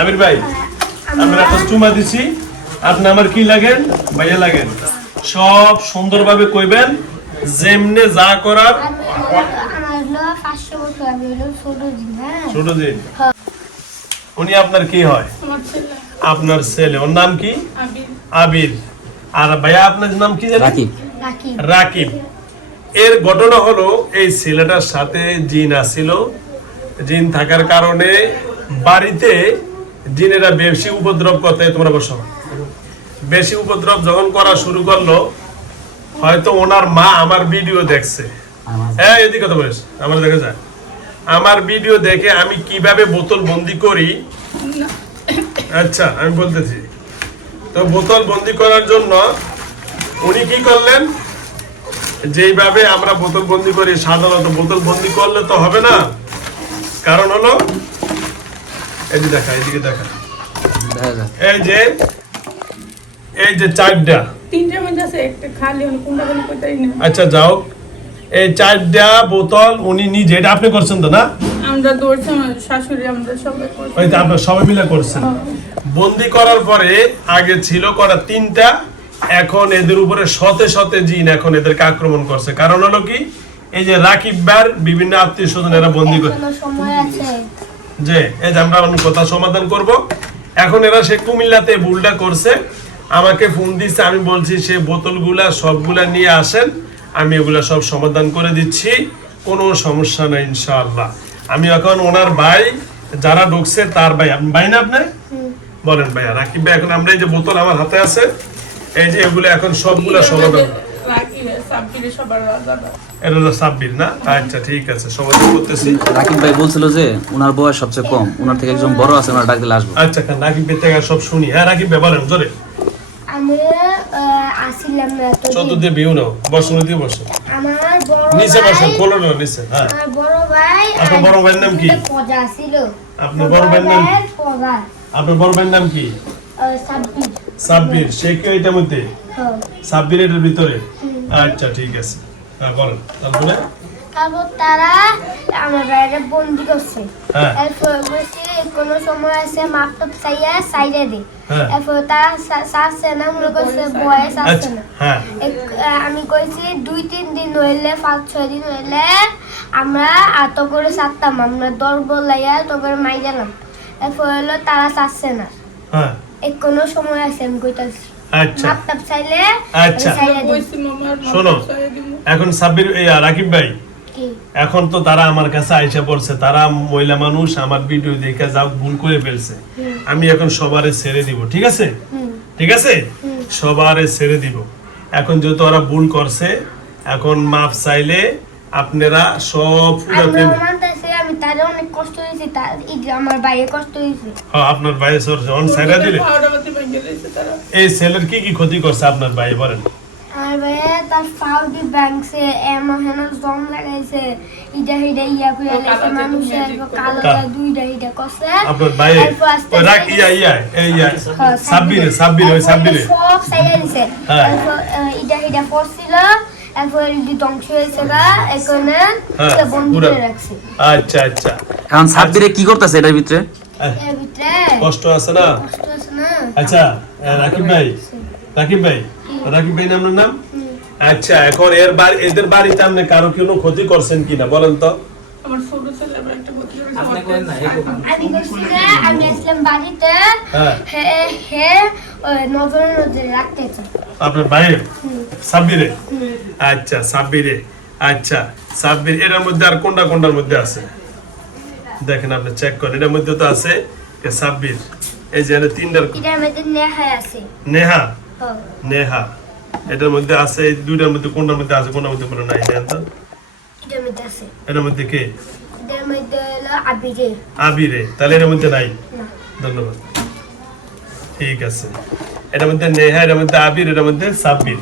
আমির ভাই আমরা একটা চুমা দিছি, আপনি আমার কি লাগেন? ভাইয়া লাগেন। সব সুন্দরভাবে কইবেন, যেমনে যা করার। ছোট জি, উনি আপনার কি হয়? আপনার ছেলে। ওর নাম কি? আবির। আর ভাইয়া আপনার নাম কি জানেন? রাকিব। এর ঘটনা হলো এই ছেলেটার সাথে জিন আসিল। জিন থাকার কারণে বাড়িতে জিনেরা বেশি উপদ্রব করতে, তোমরা বসো, বেশি উপদ্রব যখন করা শুরু করলো, হয়তো ওনার মা আমার ভিডিও দেখছে। হ্যাঁ, এদিকে কথা বলিস, আমার দেখা যায় আমার ভিডিও দেখে আমি কিভাবে বোতল বন্দি করি। আচ্ছা, আমি বলতেছি। তো বোতল বন্দি করার জন্য উনি কি করলেন, যেইভাবে আমরা বোতল বন্দি করি, সাধারণত বোতল বন্দি করলে তো হবে না। কারণ হলো এদিকে দেখা, এদিকে দেখা, এই যে চারটা, তিনটার মধ্যে আছে একটা খালি, আমি কোনটা বলি কইতাই না। আচ্ছা যাও, এই চারটা বোতল উনি নিজে, এটা আপনি করছেন তো না? আমরা দৌড়ছি, আমার শাশুড়ি, আমরা সবাই করছি। ওই তো আপনারা সবাই মিলে করছেন। বন্দি করার পরে আগে ছিল করা তিনটা, এখন এদের উপরে শতে শতে জিন এখন এদেরকে আক্রমণ করছে। কারণ হলো কি, এই যে রাকিব ভাইয়ের বিভিন্ন আত্মীয় স্বজন এরা বন্দি করে, যে এই যে আমরা কথা সমাধান করব। এখন এরা সে কুমিল্লাতে ভুলটা করছে, আমাকে ফোন দিচ্ছে, আমি বলছি সে বোতলগুলা সবগুলা নিয়ে আসেন, আমি এগুলা সব সমাধান করে দিচ্ছি, কোনো সমস্যা নাই ইনশাআল্লাহ। আমি এখন ওনার ভাই যারা ঢুকছে তার ভাই, ভাই না আপনি বলেন ভাইয়া, রাকিব ভাই, এখন আমরা এই যে বোতল আমার হাতে আছে, এই যে এগুলো এখন সবগুলা সমাধান। এটা হলো সাব্বির না? আচ্ছা ঠিক আছে, সমাধান করতেছি। রাকিব ভাই বলছিল যে ওনার বয়স সবচেয়ে কম, ওনার থেকে একজন বড় আছে, ওনার ডাক দিলে আসবো। আচ্ছা, রাকিব ভাই থেকে সব শুনি। হ্যাঁ রাকিব ভাই বলেন জোরে। আমি আসিলাম না তো, চতুর্থ ভিউ নাও, বসুন দিয়ে বসো, আমার বড় নিচে বসো, ভাই, কোলো নাও নিচে। হ্যাঁ, আমার বড় ভাই, আপনার বড় ভাইয়ের নাম কি? পজা ছিল। আপনার বড় ভাইয়ের নাম? পজা। আপনার বড় ভাইয়ের নাম কি? সাব্বির। সাব্বির। সে কি এটার মধ্যে? হ্যাঁ। সাব্বির এর ভিতরে? আচ্ছা ঠিক আছে, হ্যাঁ বলেন। তারপরে তারপর তারা আমার বাইরে বন্দি করছে। হ্যাঁ। এরপর বলছি কোনো সময় আছে মাপটপ চাইয়া সাইডে দি। হ্যাঁ। এরপর তারা সারছে না, মনে করছে বয়স আছে আচ্ছা, না। হ্যাঁ। আমি কইছি 2-3 দিন হইলে, 5-6 দিন হইলে আমরা আত করে সারতাম, আমরা দরব লাইয়া তো করে মাই গেলাম। এরপর হলো তারা সারছে না। হ্যাঁ। কোনো সময় আছে আমি কইতাছি। আচ্ছা মাপটপ চাইলে আচ্ছা, সাইডে দি। শোনো, এখন সাব্বির রাকিব ভাই, কি? এখন তো তারা আমার কাছে আইসা পড়ছে, তারা মহিলা মানুষ, আমার ভিডিও দেখে যাও ভুল করে ফেলছে। আমি এখন সবারে ছেড়ে দিব, ঠিক আছে? ঠিক আছে, সবারে ছেড়ে দিব। এখন যেহেতু ওরা ভুল করছে, এখন মাপ চাইলে আপনারা সব আমি মানতেছি, আমি তারে অনেক কষ্ট হয়েছে, তার এই যে আমার বাইরে কষ্ট হয়েছে। আপনার ভাই অন ছেড়ে দিলে। এই সেলের কি কি ক্ষতি করছে আপনার ভাই বলেন? আর ভাইয়া তার ফাউডি ব্যাংকসে এমন জম লাগাইছে, ইডা হিডা ইয়া কইয়া লাইছে, মানুষের কালো দুইটা হিডা করছে। আপনার ভাই ওই রাখ সাব্বিরে ওই সাব্বিরে সব সাইডে দিছে। তারপর ইডা হিডা পড়ছিল, এরপর ইডি ধ্বংস হয়েছে গা, এখানে বন্ধ করে রাখছে। আচ্ছা আচ্ছা, এখন সাব্বিরে কি করতেছে এটার ভিতরে? এর ভিতরে কষ্ট আছে না? কষ্ট আছে না? আচ্ছা রাকিব ভাই, রাকিব ভাই নামের নাম? আচ্ছা, এখন এদের বাড়িতে আপনি কারো কোনো ক্ষতি করছেন কিনা বলেন তো? আমার ছোট ছেলে একটা ক্ষতি করেছে। আমি কইছি যে আমি আসলাম বাড়িতে, হ্যাঁ, হে নজরে রাখতে চাই। আপনার ভাই সাব্বিরে? আচ্ছা সাব্বিরে, আচ্ছা সাব্বির। এর মধ্যে আর কোনটার মধ্যে আছে দেখেন, আপনি চেক করেন। এর মধ্যে তো আছে সাব্বির, এই যে তিনটার। এটার মধ্যে নেহা আছে। নেহা? হ্যাঁ। নেহা এটার মধ্যে আছে। এই দুইটার মধ্যে কোনটার মধ্যে আছে, কোনটার মধ্যে কোনো নাই? দেন তো। এটার মধ্যে আছে। এটার মধ্যে কে? এটার মধ্যে হলো আবিরে। আবিরে, তাহলে এর মধ্যে নাই। ধন্যবাদ, ঠিক আছে। এটার মধ্যে নেহা, এটার মধ্যে আবির, এটার মধ্যে সাব্বির।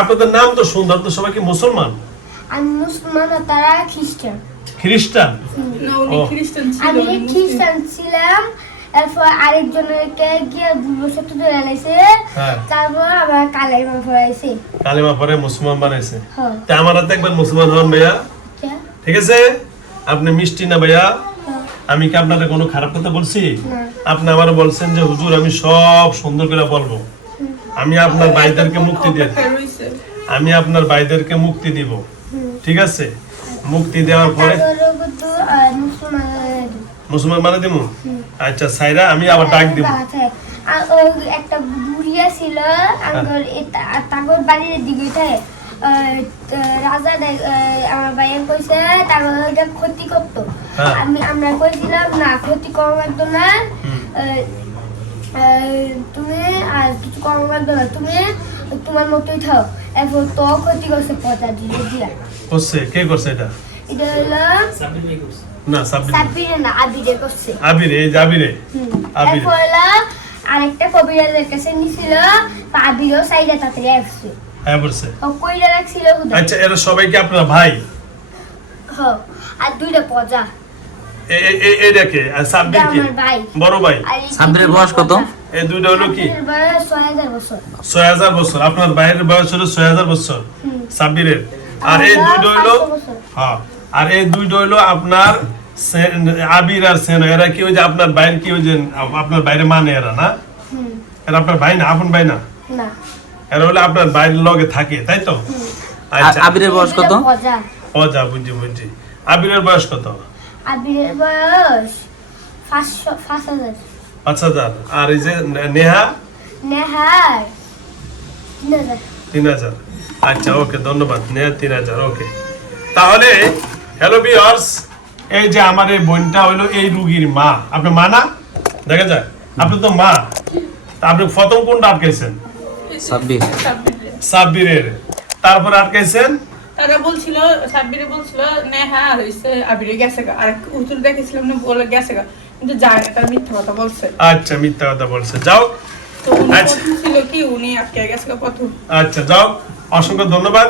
আপনাদের নাম তো সুন্দর, তো সবাই কি মুসলমান? আমি মুসলমান, তারা খ্রিস্টান। খ্রিস্টান? না, উনি খ্রিস্টান ছিল। আমি খ্রিস্টান ছিলাম, এরপর আরেকজনকে গিয়ে বুঝতে ধরে লাইছে। তারপর আবার কালেমা পড়াইছে। কালেমা পড়ে মুসলমান বানাইছে। হ্যাঁ। তা আমার হাতে একবার মুসলমান হন ভাইয়া, ঠিক আছে? আপনি মিষ্টি না ভাইয়া? আমি কি আপনাদের কোনো খারাপ কথা বলছি? না। আপনি আমার বলছেন যে হুজুর আমি সব সুন্দর করে বলবো, আমি আপনার ভাইদেরকে মুক্তি দিয়ে রইছে আমি আপনার ভাইদেরকে মুক্তি দিব, ঠিক আছে? মুক্তি দেওয়ার পরে তারপরে কিন্তু মুসলমান মুসলমান মানে দিব। আচ্ছা সাইরা আমি আবার ডাক দিব। আর ওই একটা বুড়িয়া ছিল আঙ্গল তাগর বাড়ির দিকে রাজা আমার ভাইয়ের কইছে তার ওইটা ক্ষতি করতো। হ্যাঁ। আমরা কইছিলাম না ক্ষতি করা লাগতো না, তুমি আর কিছু করা লাগতো না, তুমি তোমার মতোই থাও। এরপর তো ক্ষতি করছে পচা দিয়া করছে কে করছে এটা? এটা হলো না সাব্বির সাব্বিরে না আবিরে করছে। আবিরে, এই যে আবিরে আবিরে এরপর হলো আরেকটা কবিরাজের কাছে নিছিল, আবিরও সাইডে তাড়াতাড়ি আসছে। হ্যাঁ বলছে। ও কইরা রাখছিল হুদা। আচ্ছা এরা সবাই কি আপনার ভাই? হ্যাঁ, আর দুইটা পজা। এইটা কে? আর সাব্বির কি? আমার ভাই। বড় ভাই। আর এই সাব্বিরের বয়স কত? এই দুইটা হলো কি? সাব্বিরের বয়স 6000 বছর। 6000 বছর। আপনার ভাইয়ের বয়স হলো 6000 বছর সাব্বিরের। আর এই দুইটা হলো 500 বছর। হ্যাঁ, আর এই দুইটা হলো আপনার আবির আর সেনা। এরা কি ওই যে আপনার ভাইয়ের কি ওই যে আপনার বাইরে মানে এরা না? এরা আপনার ভাই না, আপন ভাই না? না। এরা হলো আপনার ভাইয়ের লগে থাকে, তাই তো? আচ্ছা আবিরের বয়স কত? পজা। ও যা বুঝছি। আবিরের বয়স কত? আবিরের বয়স 5000। 5000। আর এই যে নেহা? নেহার 3000। 3000। আচ্ছা ওকে, ধন্যবাদ। নেহা 3000। ওকে, তাহলে হ্যালো ভিউয়ার্স, এই যে আমার এই বোনটা হলো এই রুগীর মা। আপনি মা না? দেখা যায় আপনি তো মা। তা আপনি প্রথম কোনটা আটকাইছেন? সাব্বির। সাব্বিরের। তারপর আটকাইছেন? তারা বলছিল সাব্বিরে বলছিল নেহা হইছে আবিরে গেছে গা, আর উত্তর দেখেছিলাম না বলে গেছে গা, কিন্তু যায় না, তার মিথ্যা কথা বলছে। আচ্ছা মিথ্যা কথা বলছে। যাও। তো উনি আচ্ছা। প্রথম ছিল কি উনি আটকে গেছে গা প্রথম। আচ্ছা যাও, অসংখ্য ধন্যবাদ।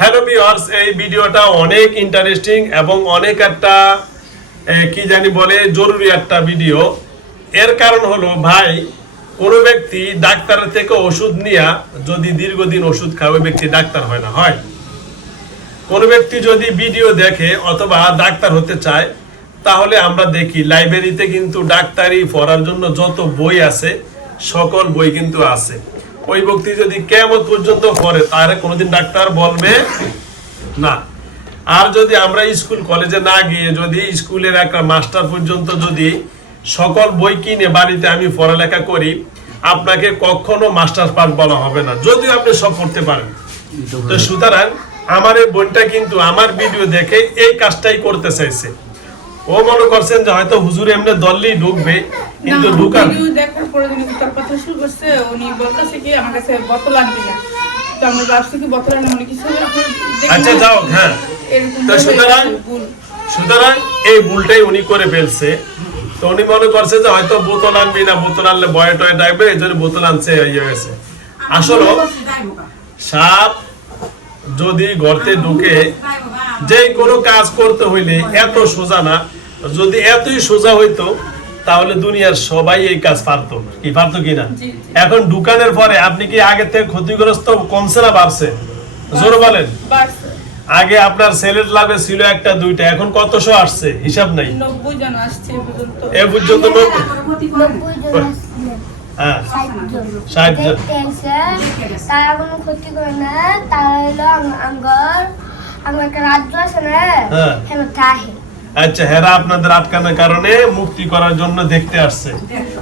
হ্যালো ভিউয়ার্স, এই ভিডিওটা অনেক ইন্টারেস্টিং এবং অনেক একটা কি জানি বলে জরুরি একটা ভিডিও। এর কারণ হলো ভাই, কোনো ব্যক্তি ডাক্তারের থেকে ওষুধ নিয়ে যদি দীর্ঘদিন ওষুধ খায় ওই ব্যক্তি ডাক্তার হয় না। হয় কোনো ব্যক্তি যদি ভিডিও দেখে অথবা ডাক্তার হতে চায়, তাহলে আমরা দেখি লাইব্রেরিতে কিন্তু ডাক্তারি পড়ার জন্য যত বই আছে সকল বই কিন্তু আছে। ওই ব্যক্তি যদি কিয়ামত পর্যন্ত পড়ে তাহলে কোনোদিন ডাক্তার বলবে না। আর যদি আমরা স্কুল কলেজে না গিয়ে যদি স্কুলের একটা মাস্টার পর্যন্ত যদি সকল বই কিনে বাড়িতে আমি পড়ালেখা করি, আপনাকে কখনো মাস্টার পাস বলা হবে না, যদিও আপনি সব পড়তে পারেন। তো সুতরাং আমার এই বোনটা কিন্তু আমার ভিডিও দেখে এই কাজটাই করতে চাইছে। ও মনে করছেন যে হয়তো হুজুর এমনি দললেই ঢুকবে, কিন্তু না, ঢুকার ভিডিও দেখার পরে যিনি তার কথা শুরু করছে, উনি বলতেছে কি আমার কাছে বোতল আনবি না। তো আমরা ভাবছি কি বোতল আনবো না কিছু, আপনার দেখুন আচ্ছা না, যাও। হ্যাঁ, এরকম তো ভাবে ভুল। সুতরাং এই ভুলটাই উনি করে ফেলছে। তো উনি মনে করছে যে হয়তো বোতল আনবি না, বোতল আনলে বয়ে টয়ে ডাকবে, এই জন্য বোতল আনছে ইয়ে গেছে। আসলে সাপ যদি গর্তে ঢুকে যে কোনো কাজ করতে হইলে এত সোজা না। যদি এতই সোজা হইতো তাহলে দুনিয়ার সবাই এই কাজ পারতো। কি পারতো কিনা? এখন ঢুকানোর পরে আপনি কি আগে থেকে ক্ষতিগ্রস্ত কমছে না বাড়ছে? জোরে বলেন। বাড়ছে। আগে আপনার সেলের লাভে ছিল একটা দুইটা, এখন কতশো আসছে হিসাব নাই। 90 জন আসছে এ পর্যন্ত। এ পর্যন্ত 90 জন আসছিলেন। হ্যাঁ 60 জন। 60 জন। দেখতে আসে, তারা কোনো ক্ষতি করে না। তারা হলো আমার একটা রাজ্য আছে না, হ্যাঁ। হেন থাহে। আচ্ছা, হেরা আপনাদের আটকানোর কারণে মুক্তি করার জন্য দেখতে আসছে।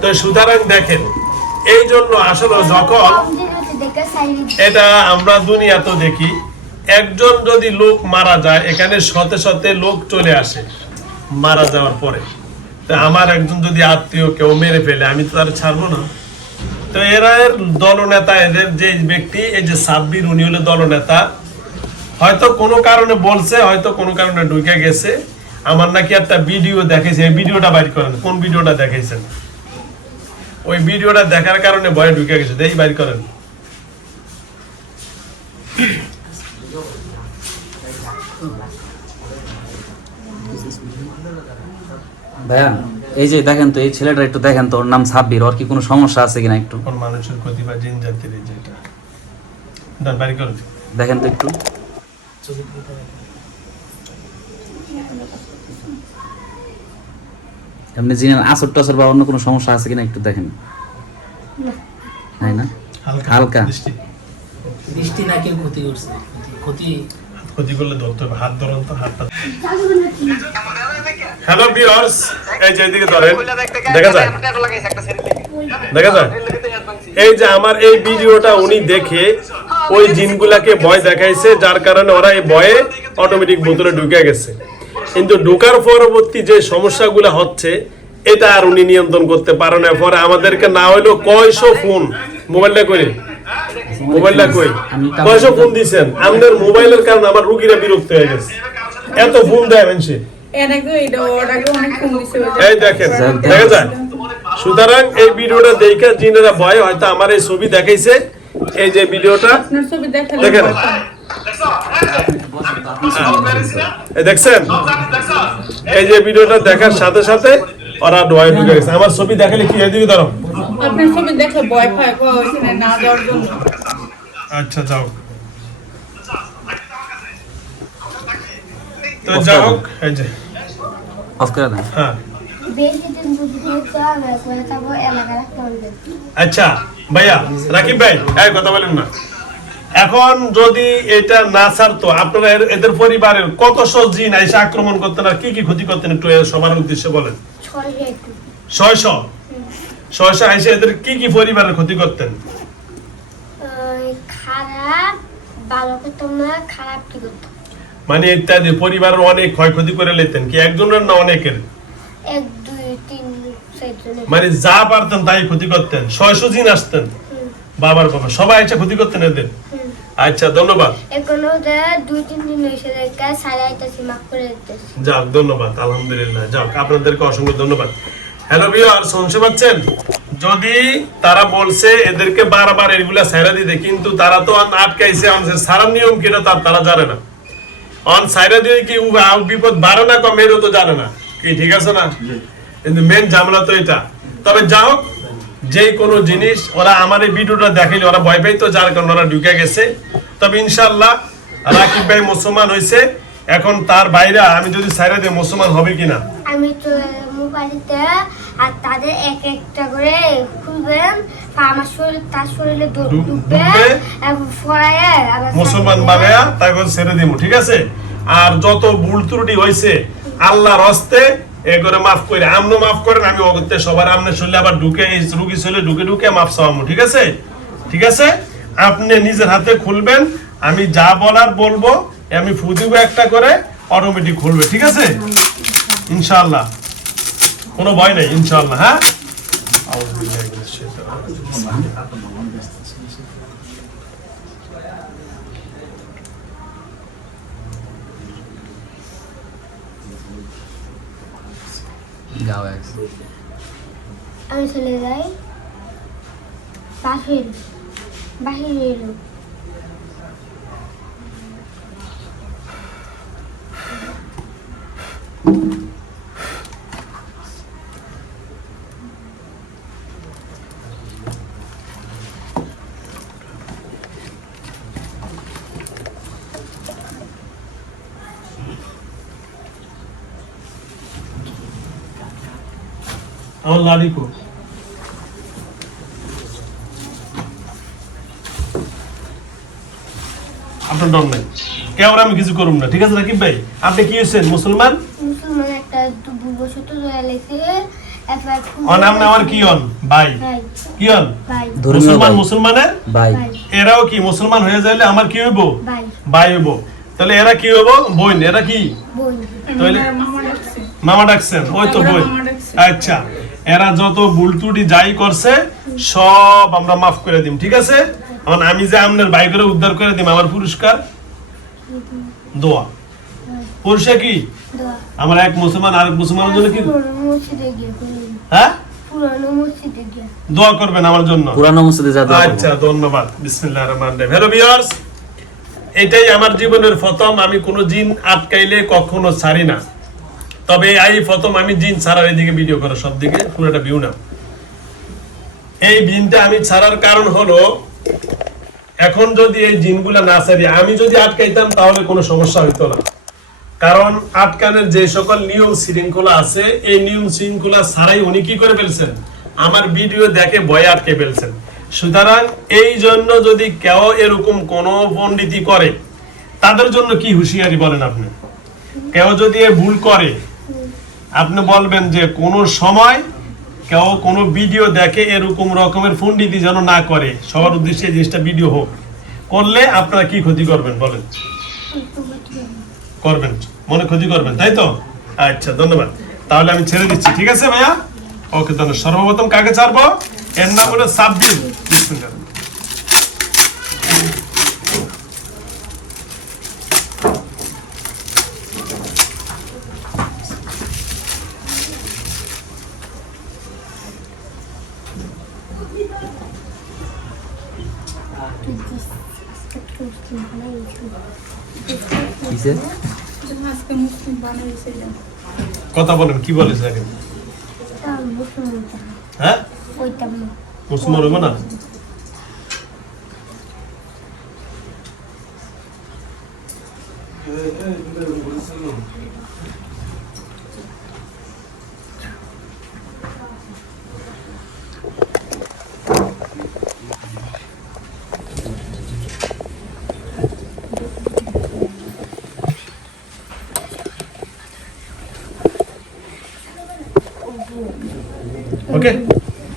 তো সুতরাং দেখেন, এই জন্য আসলে যখন দেখে সাইড এটা আমরা দুনিয়া তো দেখি, একজন যদি লোক মারা যায় এখানে শতে শতে লোক চলে আসে মারা যাওয়ার পরে। তো আমার একজন যদি আত্মীয় কেউ মেরে ফেলে আমি তো তার ছাড়বো না। তো এরা দলনেতা, এদের যে ব্যক্তি এই যে সাব্বির, উনি হলো দলনেতা। হয়তো কোনো কারণে বলছে, হয়তো কোনো কারণে ঢুকে গেছে। আমার নাকি একটা ভিডিও দেখেছে, এই ভিডিওটা বাইর করেন। কোন ভিডিওটা দেখেছেন? ওই ভিডিওটা দেখার কারণে ভয়ে ঢুকে গেছে। দেখি বাইর করেন। ভাইয়া এই যে দেখেন তো, এই ছেলেটা একটু দেখেন তো, ওর নাম সাব্বির, ওর কি কোনো সমস্যা আছে কিনা একটু কোন মানুষের ক্ষতি বা জিন জাতির এই যেটা বাইর করেন। দেখেন তো একটু। এমনি জিনের আসর টাসর বা অন্য কোনো সমস্যা আছে কিনা একটু দেখেন। নাই না, হালকা বৃষ্টি না কেউ ক্ষতি করছে, ক্ষতি ক্ষতি করলে ধরতে হবে, হাত ধরুন তো, হাতটা। হ্যালো ভিউয়ার্স, এই যে এদিকে ধরেন, দেখা যায় দেখা যায় এই যে আমার এই ভিডিওটা উনি দেখে ওই জিনগুলাকে ভয় দেখাইছে, যার কারণে ওরা এই ভয়ে অটোমেটিক বোতলে ঢুকে গেছে। কিন্তু ঢুকার পরবর্তী যে সমস্যাগুলো হচ্ছে এটা আর উনি নিয়ন্ত্রণ করতে পারে না। পরে আমাদেরকে না হইলেও কয়শো ফোন, মোবাইলটা কই কয়শো ফোন দিচ্ছেন, আমাদের মোবাইলের কারণে আমার রুগীরা বিরক্ত হয়ে গেছে, এত ফোন দেয় মানুষে। এই দেখেন, দেখা যায়। সুতরাং এই ভিডিওটা দেখে জিনেরা ভয় হয়তো আমার এই ছবি দেখাইছে, এই যে ভিডিওটা দেখেন, দেখছেন, এই যে ভিডিওটা দেখার সাথে সাথে ওরা ভয় ঢুকে গেছে। আমার ছবি দেখালে কি হয়ে দিবি? ধরো আপনার ছবি দেখলে ভয় পায় ওখানে না যাওয়ার জন্য। আচ্ছা যাও, তো যাও, এই যে অফ করে দেন। হ্যাঁ বেশি দিন বুঝতে হবে করে থাকবো এলাকার একটা। আচ্ছা ভাইয়া, রাকিব ভাই, এই কথা বলেন না। এখন যদি এটা না ছাড়তো, আপনারা এদের পরিবারের কতশো জিন এসে আক্রমণ করতেন আর কি কি ক্ষতি করতেন, একটু সবার উদ্দেশ্যে বলেন। 600 এসে এদের কি কি পরিবারের ক্ষতি করতেন? খারাপ ভালো করতাম না, খারাপ কি করতাম মানে ইত্যাদি পরিবারের অনেক ক্ষয়ক্ষতি করে নিতেন। কি একজনের না অনেকের? 1 2 3 4 জন, মানে যা পারতেন তাই ক্ষতি করতেন। 600 জিন আসতেন, বাবার বাবা সবাই এসে ক্ষতি করতেন এদের। আচ্ছা ধন্যবাদ। এখনো 2-3 দিন হয়েছে দেখা সাড়ে 8টা মাফ করে দিতেছি। যাক ধন্যবাদ, আলহামদুলিল্লাহ। যাক আপনাদেরকে অসংখ্য ধন্যবাদ। হ্যালো ভিউয়ার, শুনতে পাচ্ছেন? যদি তারা বলছে এদেরকে বারবার এগুলা ছাইরা দিতে, কিন্তু তারা তো আটকাইছে, আমাদের সারা নিয়ম কিনা তারা জানে না। অন ছাইরা দিয়ে কি বিপদ বাড়ে না কমে এরও তো জানে না, কি ঠিক আছে না? কিন্তু মেন ঝামেলা তো এটা। তবে যাও, যে কোনো জিনিস ওরা আমার এই ভিডিওটা দেখাইলে ওরা ভয় পাইতো, যার কারণে ওরা ঢুকে গেছে। তবে ইনশাআল্লাহ রাকিব ভাই মুসলমান হয়েছে, এখন তার বাইরে আমি যদি ছাইরা দিই মুসলমান হবে কিনা? আমি তো মোবাইলতে আর তাদের এক একটা করে খুলবেন, আমার শরীর তার শরীরে ঢুকবে এবং ফরায়ে আবার মুসলমান বানায়া তারপর ছেড়ে দিব, ঠিক আছে? আর যত ভুল ত্রুটি হয়েছে আল্লাহর হস্তে এ করে মাফ করে, আমনো মাফ করেন, আমি অগত্যে সবার আমনে শরীরে আবার ঢুকে এই রুগী শরীরে ঢুকে ঢুকে মাফ চাওয়ামু, ঠিক আছে? ঠিক আছে, আপনি নিজের হাতে খুলবেন, আমি যা বলার বলবো, আমি ফু দিব একটা করে, অটোমেটিক খুলবে, ঠিক আছে? ইনশাআল্লাহ, কোনো ভয় নেই ইনশাআল্লাহ। হ্যাঁ, আমি চলে যাই বাহির এলো। আমার লাডিকো আপনার ডর নাই, কেউ আমি কিছু করুম না, ঠিক আছে রাকিব ভাই? আপনি কি হয়েছেন? মুসলমান? মুসলমান একটা দুবছর ধরে লেগেছে। আমার কি হন? ভাই কি হন? মুসলমান, মুসলমানের ভাই। এরাও কি মুসলমান হয়ে যাইলে আমার কি হইব? ভাই হইব। তাহলে এরা কি হইব? বোন। এরা কি? তাহলে মামা ডাকছেন, ওই তো বোন। আচ্ছা, এরা যত ভুল ত্রুটি যাই করছে সব আমরা মাফ করে দিম, ঠিক আছে? এখন আমি যে আপনার ভাই করে উদ্ধার করে দিম, আমার পুরস্কার দোয়া। পুরস্কার কি? আমার এক মুসলমান আরেক মুসলমানের জন্য কি? হ্যাঁ, দোয়া করবেন আমার জন্য, পুরানো মসজিদে যা। আচ্ছা ধন্যবাদ। বিসমিল্লাহির রহমানির রহিম। হ্যালো ভিউয়ার্স, এটাই আমার জীবনের প্রথম আমি কোনো জিন আটকাইলে কখনো ছাড়ি না। তবে এই প্রথম আমি জিন ছাড়ার এদিকে ভিডিও করা, সব দিকে পুরোটা ভিউ না। এই জিনটা আমি ছাড়ার কারণ হলো, এখন যদি এই জিনগুলা না ছাড়ি, আমি যদি আটকাইতাম তাহলে কোনো সমস্যা হইতো না। কারণ আটকানের যে সকল নিয়ম শৃঙ্খলা আছে এই নিয়ম শৃঙ্খলা ছাড়াই উনি কি করে ফেলছেন, আমার ভিডিও দেখে ভয়ে আটকে ফেলছেন। সুতরাং এই জন্য যদি কেউ এরকম কোন পণ্ডিতি করে তাদের জন্য কি হুঁশিয়ারি বলেন আপনি? কেউ যদি এ ভুল করে আপনি বলবেন যে কোন সময় কেউ কোনো ভিডিও দেখে এরকম রকমের পণ্ডিতি যেন না করে, সবার উদ্দেশ্যে এই জিনিসটা ভিডিও হোক। করলে আপনারা কি ক্ষতি করবেন বলেন? করবেন, মনে ক্ষতি করবেন, তাই তো? আচ্ছা ধন্যবাদ, তাহলে আমি ছেড়ে দিচ্ছি, ঠিক আছে ভাইয়া? ওকে ধন্যবাদ। সর্বপ্রথম কাকে ছাড়বো? এর নাম হলো সাব্বির। বিসমিল্লাহ। কিসে আজকে মুসলিম বানাইছিলাম। কথা বলেন, কি বলেছে আগে? হ্যাঁ, মুসলমান হইব না? ওকে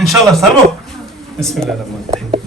ইনশাআল্লাহ সারবো। বিসমিল্লাহির রহমানির রহিম।